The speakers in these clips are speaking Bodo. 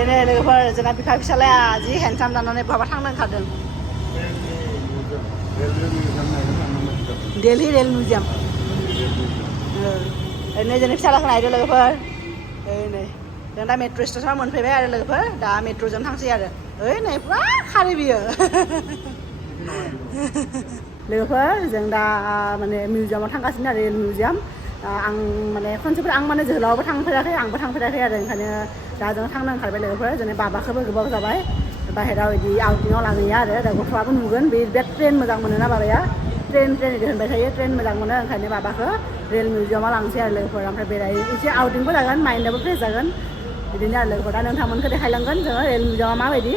बेनो लोगोफोर जोंना बिफा फिसालाया जि हेन्डसाम जानानै बहाबा थांनो ओंखारदों दिल्ली रेल मिउजियाम ओरैनो जोंनि फिसालाखौ नायदो लोगोफोर नै जों दा मेट्र' स्टेसनाव मोनफैबाय आरो लोगोफोर दा मेट्र'जों थांसै आरो नै पुरा खारो बियो लोगोफोर जों दा माने मिउजियामाव थांगासिनो आरो रेल मिउजियाम आं माने खनसेफोर आं माने जोहोलावबो थांफेराखै आंबो थांफेराखै आरो ओंखायनो दा जों थांनो ओंखारबाय लोगोफोर जोंनि बाबाखौबो गोबाव जाबाय बाहेराव बिदि आउटिङाव लाङैया आरो दा गथ'आबो नुगोन बे ट्रेन मोजां मोनोना बाबाया ट्रेन इदि होनबाय थायो ट्रेन मोजां मोनो ओंखायनो बाबाखौ रेल मिउजियामाव लांसै आरो लोगोफोर ओमफ्राय बेराय एसे आउटिंबो जागोन माइन्डआबो फ्रेस जागोन बिदिनो आरो लोगोफोर दा नोंथांमोनखौ देखायलांगोन जोङो रेल मिउजियामा माबायदि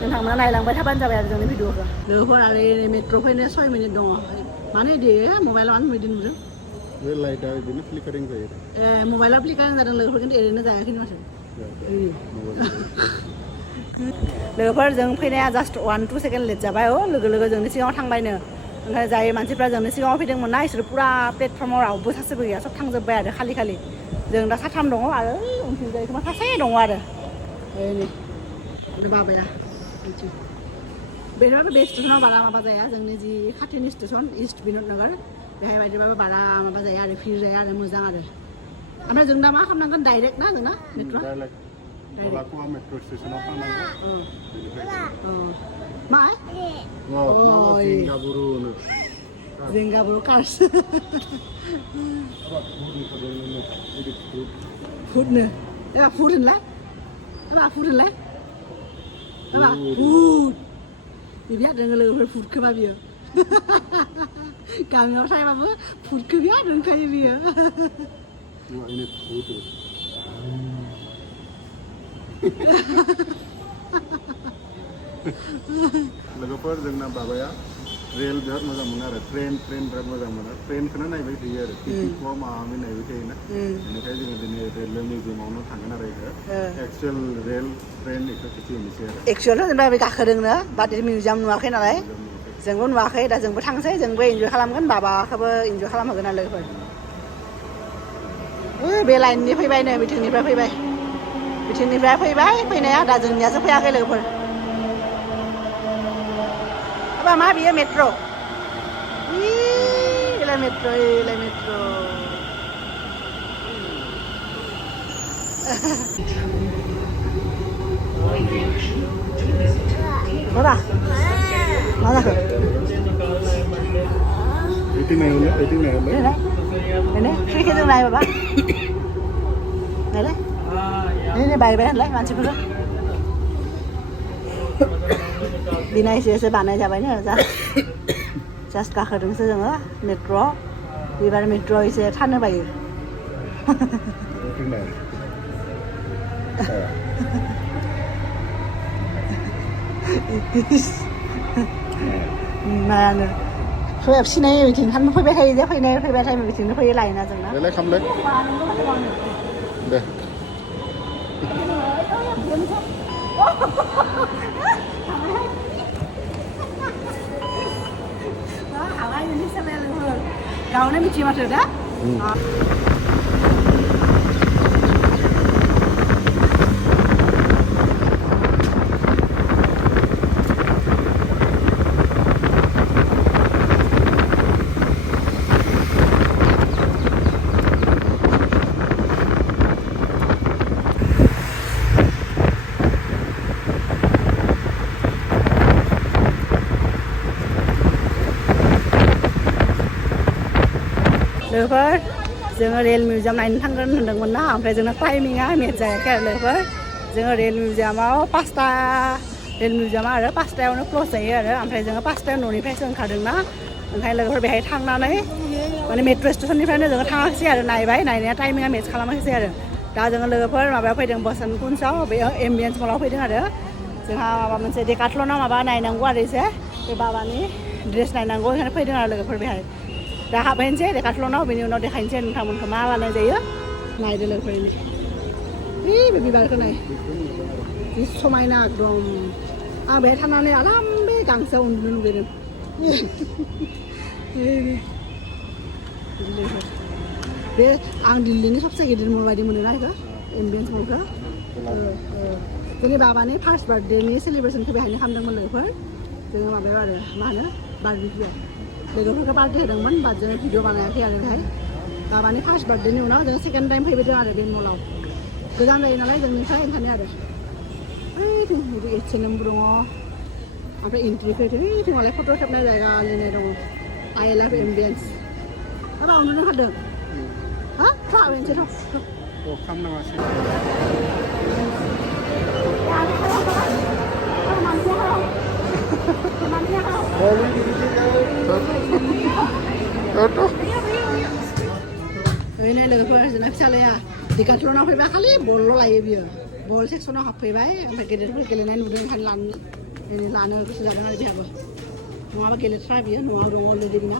नोंथांमोना नायलांबाय थाबानो जाबाय आरो जोंनि भिडिअखौ लोगोफोर आरो मेट्र' फैनो 6 मिनिट दङ मानो इदि मबाइलाव मानो बिदि नुदों बे लाइटआ बिदिनो फ्लिकारिं जायो मबाइलाव फ्लिकारिं जादों लोगोफोर खिन्थु ओरैनो जायाखै माथो लोगोफोर जों फैनाया जास्ट 1-2 सेकेन्ड लेट जाबाय लोगो लोगो जोंनि सिगाङाव थांबायनो ओमफ्राय जाय मानसिफ्रा जोंनि सिगाङाव फैदोंमोन ना इसोर पुरा प्लेटफर्माव रावबो सासेबो गैया सब थांजोब्बाय आरो खालि जों दा साथाम दङ आरो उनथिंजाय खोमा सासे दङ आरो नै बाबाया बेनिफ्राय बे स्टेसनाव बारा माबा जाया जोंनि जि खाथिनि स्टेसन इस्ट बिन'द नगर बेहाय बायदिबाबो बारा माबा जाया आरो भिर जाया आरो मोजां आरो ओमफ्राय जों दा मा खालामनांगोन डाइरेक्ट ना जोंना मेट्र' गलाखौवा मेट्र' स्टेसनाव थांनांगौ मा जिंगाबुरु कार्स फुडनो एबा फुड होनलाय फुड बिदि आरो लोगोफोर फुडखौबा बियो गामियाव थायोबाबो फुडखौ बिया दोनखायो बियो लोगोफोर जोंना बाबाया रेल बिराद मोजां मोनो आरो ट्रेन बिराद मोजां मोनो ट्रेनखौनो नायबाय थायो आरो टिकेटखौ माबा नायबाय थायोना बेनिखायनो जोङो दिनै रेल मिउजियामावनो थांगोन आरो एक्सुवेल रेल ट्रेन बेखौ खिथिनोसै आरो एक्सुवेल जेनेबा बे गाखोदोंनो बाट मिउजियाम नुवाखै नालाय जोंबो नुवाखै दा जोंबो थांसै जोंबो इन्जय खालामगोन बाबाखौबो इन्जय खालामहोगोन आरो लोगोफोर बे लाइननि फैबाय नै बिथिंनिफ्राय फैबाय फैनाया दा जोंनियासो फैयाखै लोगोफोर apa मा बियो मेट्र' इलाय मेट्र' Berapa? Mana ke? Itu naik. Ini, free kita naik berapa? Ini bayar lah, macam apa? Bina isi banai jawabannya ada. Just गाखोदोंसो जोङो मेट्र' एबार मेट्र' एसे थानो बायो मानो फैया सिनाय बिथिं थानो फैबाय थायो जे फैबाय थायो बिथिंनो फैयो लायना जोंना देलाय खामलाय दे गावनो मिथियो माथो दा लोगोफोर जोङो रेल मिउजियाम नायनो थांगोन होनदोंमोन ना ओमफ्राय जोंना टाइमिंआ मेट जायाखै आरो लोगोफोर जोङो रेल मिउजियामाव 5टा रेल मिउजियामा आरो 5टायावनो क्ल'ज जायो आरो ओमफ्राय जोङो 5टायाव न'निफ्रायसो ओंखारदों ना ओंखायनो लोगोफोर बेहाय थांनानै माने मेट्र' स्टेसननिफ्रायनो जोङो थाङाखिसै आरो नायनाया टाइमिंआ मेट खालामाखिसै आरो दा जोङो लोगोफोर माबायाव फैदों बसन्त कुन्सआव बे एम्बियन्स मलाव फैदों आरो जोंहा माबा मोनसे डेकाथलनाव माबा नायनांगौ आरो एसे बे बाबानि ड्रेस नायनांगौ ओंखायनो फैदों आरो लोगोफोर बेहाय दा हाबहैनोसै डेकाथलनाव बेनि उनाव देखायनोसै नोंथांमोनखौ मा लानाय जायो नायदो लोगोफोर बे बिबारखौ नाय जि समायना एकदम आं बेहाय थानानै आराम बे गांसोआव उन्दुनो लुगैदों बे आं दिल्लीनि सबसे गिदिर मल बायदि मोनोना बेखौ एम्बियन्स मलखौ जोंनि बाबानि फार्स्ट बार्थडेनि सेलिब्रेसनखौ बेहायनो खालामदोंमोन लोगोफोर जोङो माबायाव आरो मा होनो बार्बिकिउआव लोगोफोरखौ बार्थडे होदोंमोन बाट जोङो भिडिअ बानायाखै आरो बेहाय बाबानि फार्स्ट बार्थडेनि उनाव जों सेकेन्ड टाइम फैबायदों आरो बे मलाव गोजान जायो नालाय जोंनिफ्राय ओंखायनो आरो ओइथिं एचएनएम दङ ओमफ्राय एन्ट्रिखौ ओइथिं मालाय फट' खेबनाय जायगा लिरनाय दङ आइ लाभ एम्बियन्स हाबा उन्दुनो ओंखारदों हा था मोनसे दं अ खालामनाङासै ओरैनो लोगोफोर जोंना फिसालाया डिकाथलनाव फैबा खालि बलल' लायो बियो बल सेक्सनाव हाबफैबाय ओमफ्राय गेदेरफोर गेलेनाय नुदों ओंखायनो लानो गोसो जादों आरो बेहाबो नङाबा गेलेथ्रा बियो न'आव दङ अलरेडि बिना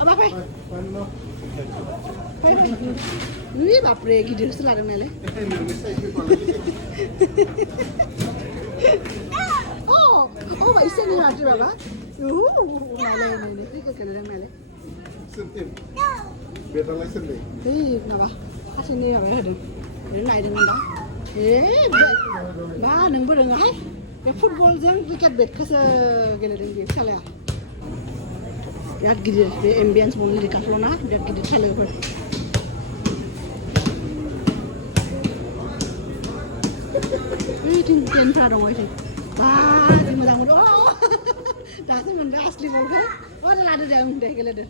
आबा फै फै फै बापरे गिदिरसो लादों नालाय Oh, vai ser nih aja baba. Nale, kriket keledang nale. Sentim. Beta lesson deh. Kenapa? Kasih nih apa ada? Ini naik dengan dah. Bah, neng berdengar. Ya football jang kriket bet kese keledang dia salah. Ya gede, di ambience mau di Barcelona, dia gede salah ber. Tinggian pada orang itu. Wah, di mana muda? Dah sih mana asli boleh? Oh, dah ada jam deh kalau deh.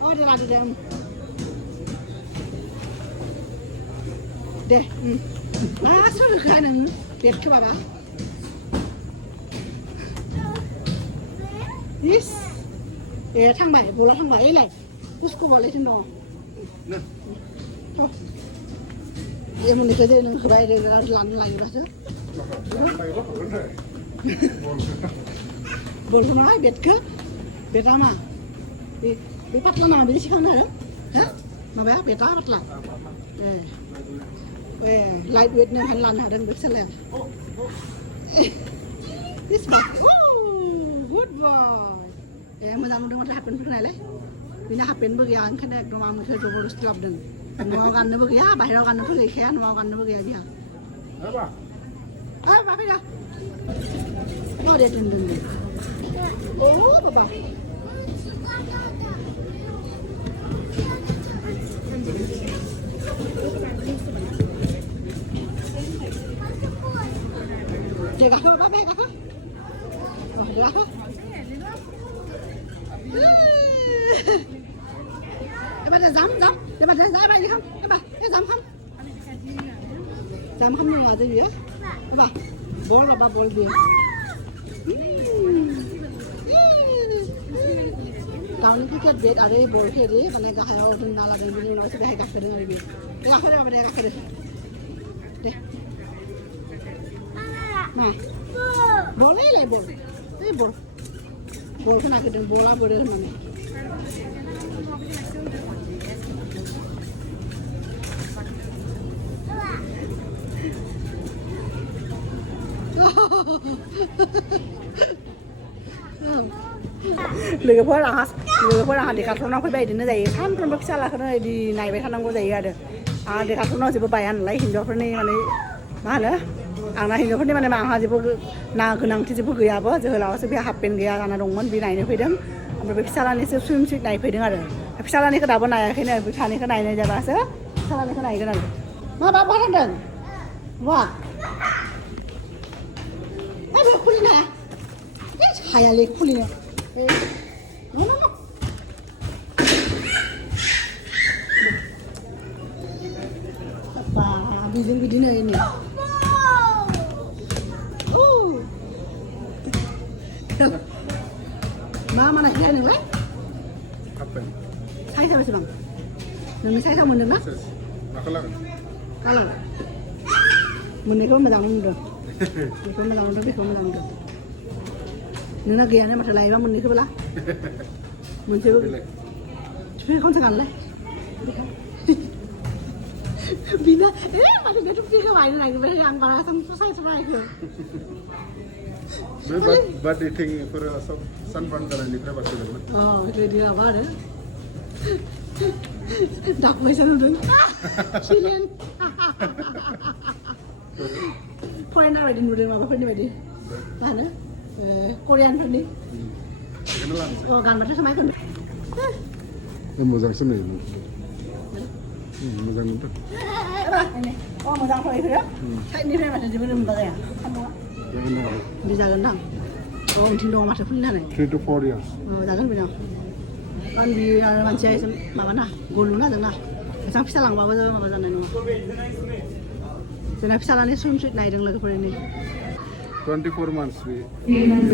Oh, dah ada jam. Deh, suruh kan yang biar ke bawah. Yes. Thang bảy, bola thang bảy này. Usku boleh sih no. Nah. Oh. Em muốn đi cái gì nữa, cái bài này là lăn lạnh quá chứ. Bol ko nói biết cơ, biết ra mà, bị bắt là nào bị gì không này đó, hả? Mà bé biết đó bắt lại, light weight nên hành lan hả đừng biết xem. This boy, good boy. Em mà đang đứng mặt happen cái này đấy, vì nó happen bữa giờ anh khá đẹp, mà mình chơi cho bol stop đừng, mau gan nó bữa giờ, bài đâu gan nó bữa giờ khéo, mau gan nó bữa giờ đi à? Ba cái đâu? Oh dia tendang. Oh bapa. Jaga kau apa jaga kau? Oh jaga kau. Dia zam. Dia zam apa ni kamu? Dia zam kamu. Zam kamu ni ada dia? Ba. Bol apa bol dia? Tahun ini kita bet ada bol kiri, mana gak ada orang nala ada ini, orang sudah hebat dengan ini. Gak ada apa deh, gak ada. Deh. Nah, boleh lah bol. Bol. Bol kan aku dengan bola boleh mana? लोगोफोरा डेकाथलनाव फैबाय बिदिनो जायो सानफ्रोमबो फिसालाखौनो बिदि नायबाय थानांगौ जायो आरो डेकाथलनाव जेबो बाया नालाय हिन्जावफोरनि माने मा होनो आंना हिन्जावफोरनि माने आंहा जेबो ना गोनांथि जेबो गैयाबो जोहोलावासो बे हाफ पेन्ट गैया जाना दंमोन बे नायनो फैदों ओमफ्राय बे फिसालानिसो सुइम सुइट नायफैदों आरो फिसालानिखौ दाबो नायाखैनो बे सानैखौ नायनाय जाबासो फिसालानिखौ नायगोन आरो मा बहा थांदों बहा बे खुलिना हायालै खुलिनो Bijing bidina ini. Mana kira nih, le? Apa? Saya sama sih bang. Nami saya sama mana? Nakalang. Kalang. Mana kau menang dong? Kau menang dong, kau menang dong. Nuna gaya nih macam lain bang, mana kau bela? Mana kau? Cuma kau segan le. Bina, macam dia tu pergi ke mana lagi? Berapa yang parah sampai sampai ke? But they think for sunburn kan ni berapa tu? Oh, itu dia apa deh? Dak macam tu, Chilean. फरायनाय बायदि नुदों माबाफोरनि बायदि मा होनो करियानफोरनि बेखौनो लानोसै गानबाथाय समायगोन मोजांसो नुयो मोजां नुदों मोजां फरायफोरो साइडनिफ्राय माथो जेबो लोमबा जाया सान्दुङा बिदि जागोनदां उनथिं दङ माथो खुलिनो हानाय 3 to 4 years जागोन बेनाव कारण बियो आरो मानसिया एसे माबाना गलुना जोंना एसेबां फिसा लांबाबो माबा जानाय नङा जोंना फिसालानि सुइमसुइट नायदों लोगोफोरनि 24 months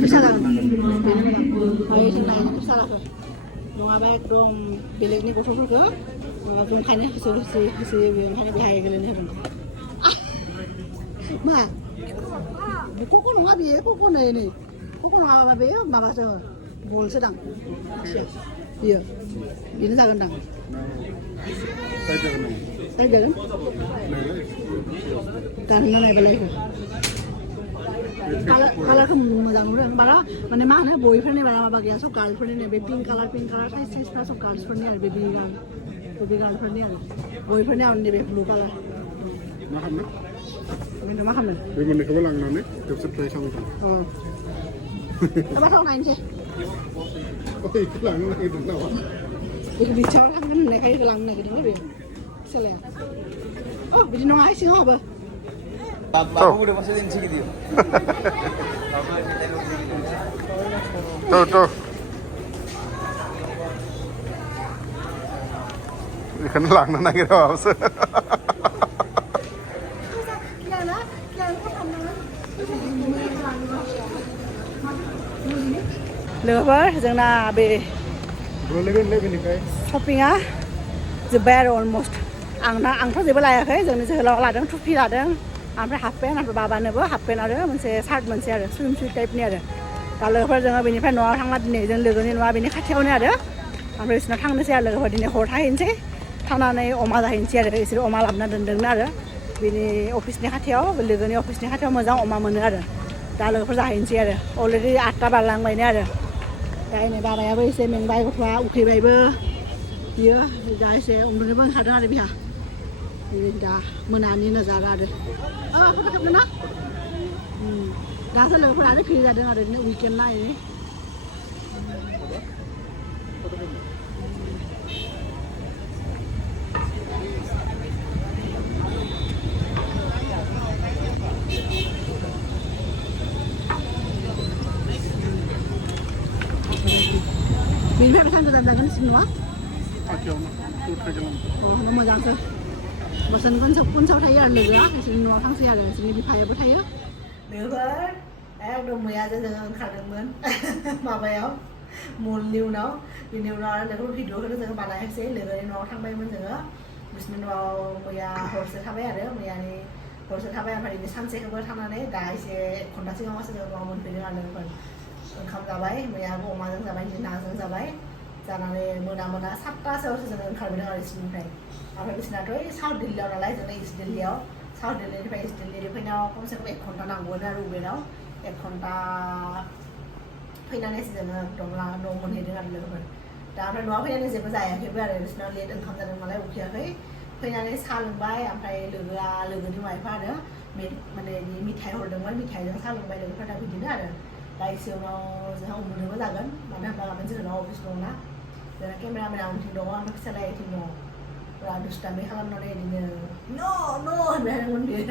फिसा जागोन बेनो मोजां जों नायनो फिसालाखौ नङाबा एकदम बेलेगनि गथ'फोरखौ जंखायनो होसोयो बेयो ओंखायनो बेहाय गेलेनो होदों मा कक' नङा बेयो कक' नै कक' नङाबा बेयो माबासो बलसो दां बियो बेनो जागोनदां जागोन गानहोना नायबालाय कालारखौ मोजां नुदों बारा माने मा होनो बयफोरनि बारा माबा गैया सब गार्लफोरनि बे पिंक कालार साइजफ्रा सब गार्लसफोरनि आरो बेबि गार्लफोरनि आरो बयफोरनि आरो नैबे ब्लु कालार मा खालामनो बेनो मा खालामनो बे मोननैखौबो लांनानै खेबसे ट्राइ खालामगोन एबार थाव नायनोसै बेखौ लांनो नागिरदों नामा बेखौ बिथिङाव थांगोन होननायखाय बेखौ लांनो नागिरदों बे फिसालाया बिदि नङा सिङावबो Bapak udah masukin sih gitu. Tuh. Ikan lang na nagiraw sa. लोगोफोर जोंना बे शपिंआ जोब्बाय आरो अलमस्ट आंथ' जेबो लायाखै जोंनि जोहोलाव लादों टुपि लादों ओमफ्राय हाफ पेन्ट ओमफ्राय बाबानोबो हाफ पेन्ट आरो मोनसे शार्ट मोनसे आरो सुइमसुइट टाइपनि आरो दा लोगोफोर जोङो बेनिफ्राय न'आव थांला दिनै जों लोगोनि न'आ बेनि खाथियावनो आरो ओमफ्राय बिसोरनाव थांनोसै आरो लोगोफोर दिनै हर थाहैनोसै थांनानै अमा जाहैनोसै आरो बिसोर अमा लाबोना दोनदोंनो आरो बेनि अफिसनि खाथियाव लोगोनि अफिसनि खाथियाव मोजां अमा मोनो आरो दा लोगोफोर जाहैनोसै आरो अलरेडि 8टा बारलांबायनो आरो दा नै बाबायाबो एसे मेंबाय गथ'आ उखैबायबो बियो दा एसे उन्दुनोबो ओंखारदों आरो बिहा दा मोनानि नजारा आरो फट' खेबनो ना दासो लोगोफोरा आरो फ्रि जादों आरो बिदिनो उइकेन्ड नायै बेनिफ्राय बेसेबां गोजान जागोन सिम नङा मोजांसो बोसोन खनसेयाव थायो आरो लोगोआ बिसोरनि न'आव थांसै आरो बिसोरनि बिफायाबो थायो लोगोफोर एकदम मैयाजों जोङो ओंखारदोंमोन माबायाव मलनि उनाव बिनि उनाव आरो लोगो भिडिअखौनो जोङो बानायाखिसै लोगोनि न'आव थांबायमोन जोङो बिसोरनि न'आव मैया हरसे थाबाय आरो मैयानि हरसे थाबाय ओमफ्राय बिनि सानसेखौबो थांनानै दा एसे 1 घन्टा सिगाङावसो जोङो न'आव मोनफैदों आरो लोगोफोर ओंखाम जाबाय मैयाबो अमाजों जाबाय नाजों जाबाय जानानै मोना 7टासोआवसो जोङो ओंखारबोदों आरो स्कुलनिफ्राय ओमफ्राय बिसोरनाथ' साउथ दिल्लीयाव नालाय जोंना इस्ट दिल्लीयाव साउथ दिल्लीनिफ्राय इस्ट दिल्ली फैनायाव खमसे खम 1 घन्टा नांगौमोन आरो उबेराव 1 घन्टा फैनानैसो जोङो एकदम न' मोनहैदों आरो लोगोफोर दा ओमफ्राय न'आव फैनानै जेबो जायाखैबो आरो बिसोरनाव लेट ओंखाम जादों नालाय उखैयाखै फैनानै साहा लोंबाय ओमफ्राय लोगोनि वाइफआ आरो माने मिथाइ हरदोंमोन मिथाइजों साहा लोंबाय लोगोफोर दा बिदिनो आरो दा एसे उनाव जोंहा उन्दुनोबो जागोन मानो होनबा गाबोन जोंनाव अफिस दंना जोंना केमेरामेना उनथिं दङ ओमफ्राय फिसालाया इथिं दङ बिराद दुस्टामि खालामनानै बिदिनो न' होनबाय थादोंमोन बियो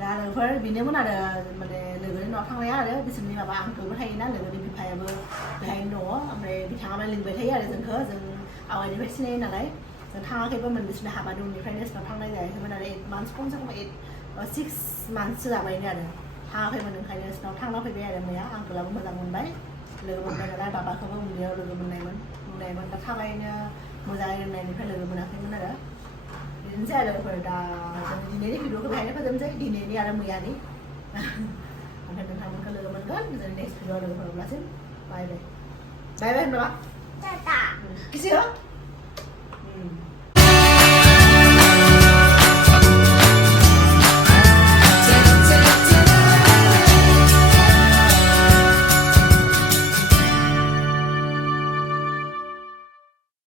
दा लोगोफोर बेनोमोन आरो माने लोगोनि न'आव थांनाया आरो बिसोरनि माबा आंखौबो थायोना लोगोनि बिफायाबो बेहायनो दङ ओमफ्राय बिथाङा माने लिंबाय थायो आरो जोंखौ जों आवगायनिफ्राय सिनायो नालाय जों थाङाखैबोमोन बिसोरनि हाबा दंनिफ्रायनो बिसोरनाव थांनाय जायाखैमोन आरो 8 months खमसे खम 6 monthsसो जाबायनो आरो थाङाखैमोन ओंखायनो बिसोरनाव थांना फैबाय आरो मैया आंखौलाबो मोजां मोनबाय लोगो मोनबाय नालाय बाबाखौबो उन्दैयाव लोगो मोननायमोन दा थाबायनो मोजाङै रोंनायनिफ्राय लोगो मोनाखैमोन आरो बिदिनोसै आरो लोगोफोर दा जों दिनैनि भिडिअखौ बेहायनो फोजोबनोसै दिनैनि आरो मैयानि ओमफ्राय नोंथांमोनखौ लोगो मोनगोन जों नेक्स्ट भिडिअआव लोगो मोनब्लासिम बाय बाय होनबा किसि हो